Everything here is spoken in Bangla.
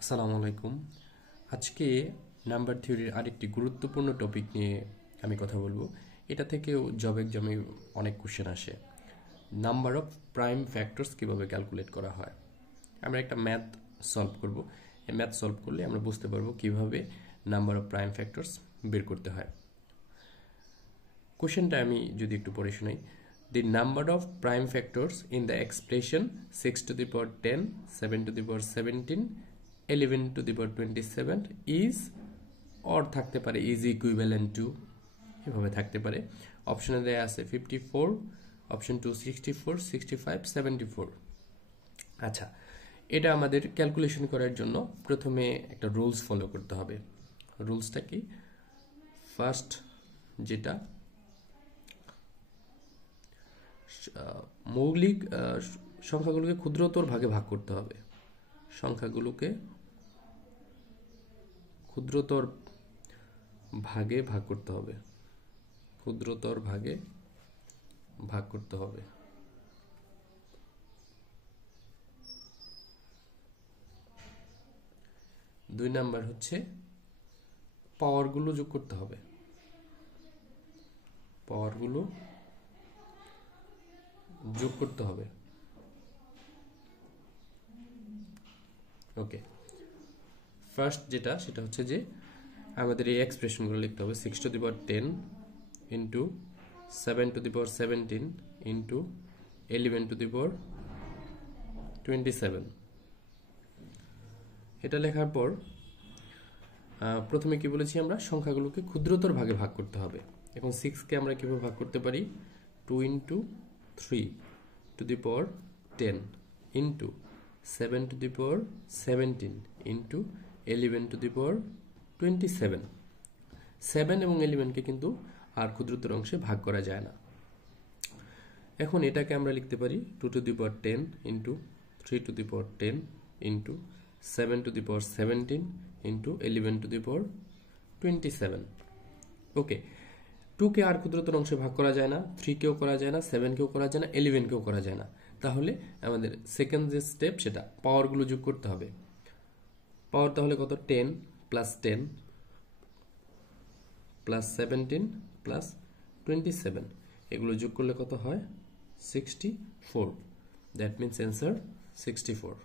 আসসালামু আলাইকুম। আজকে নাম্বার থিওরির আরেকটি গুরুত্বপূর্ণ টপিক নিয়ে আমি কথা বলবো। এটা থেকেও জব এক্সামে অনেক কোশ্চেন আসে। নাম্বার অফ প্রাইম ফ্যাক্টরস কিভাবে ক্যালকুলেট করা হয়। আমরা একটা ম্যাথ সলভ করব। এই ম্যাথ সলভ করলে আমরা বুঝতে পারবো কিভাবে নাম্বার অফ প্রাইম ফ্যাক্টরস বের করতে হয়। কোশ্চেনটা আমি যদি একটু পড়ে শোনাই। The number of prime factors in the expression 6 to the power 10, 7 to the power 17, 11 to the power 27 is or থাকতে পারে is equivalent to এভাবে থাকতে পারে। অপশনে দেয়া আছে 54, অপশন 2 64, 65, 74। আচ্ছা, এটা আমাদের ক্যালকুলেশন করার জন্য প্রথমে একটা রুলস ফলো করতে হবে। রুলসটা কি? ফার্স্ট যেটা মৌলিক সংখ্যাগুলোকে ক্ষুদ্রতর ভাগে ভাগ করতে হবে। সংখ্যাগুলোকে ক্ষুদ্রতর ভাগে ভাগ করতে হবে। ক্ষুদ্রতর ভাগে ভাগ করতে হবে। দুই নাম্বার হচ্ছে পাওয়ারগুলো যোগ করতে হবে। পাওয়ারগুলো যোগ করতে হবে। ওকে, ফার্স্ট যেটা সেটা হচ্ছে যে আমাদের এই এক্সপ্রেশনগুলো লিখতে হবে 6 to the power 10 into 7 to the power 17 into 11 to the power 27। এটা লেখার পর প্রথমে কি বলেছি আমরা? সংখ্যাগুলোকে ক্ষুদ্রতর ভাগে ভাগ করতে হবে। এখন 6কে আমরা কিভাবে ভাগ করতে পারি? 2 into 3 to the power 10 into 7 to the power 17 into 11 to the power 27। 7 এবং 11কে কিন্তু আর ক্ষুদ্রতর অংশে ভাগ করা যায় না। এখন এটাকে আমরা লিখতে পারি 2 to the power 10 into 3 to the power 10 into 7 to the power 17 into 11 to the power 27। ওকে, 2কে আর ক্ষুদ্রতর অংশে ভাগ করা যায় না, 3কেও করা যায় না, 7কেও করা যায় না, 11কেও করা যায় না। তাহলে আমাদের সেকেন্ড যে স্টেপ সেটা পাওয়ারগুলো যোগ করতে হবে। পাওয়ার তাহলে কত? 10 প্লাস 10 প্লাস 17 প্লাস 27, এগুলো যোগ করলে কত হয়? 64। That means answer 64।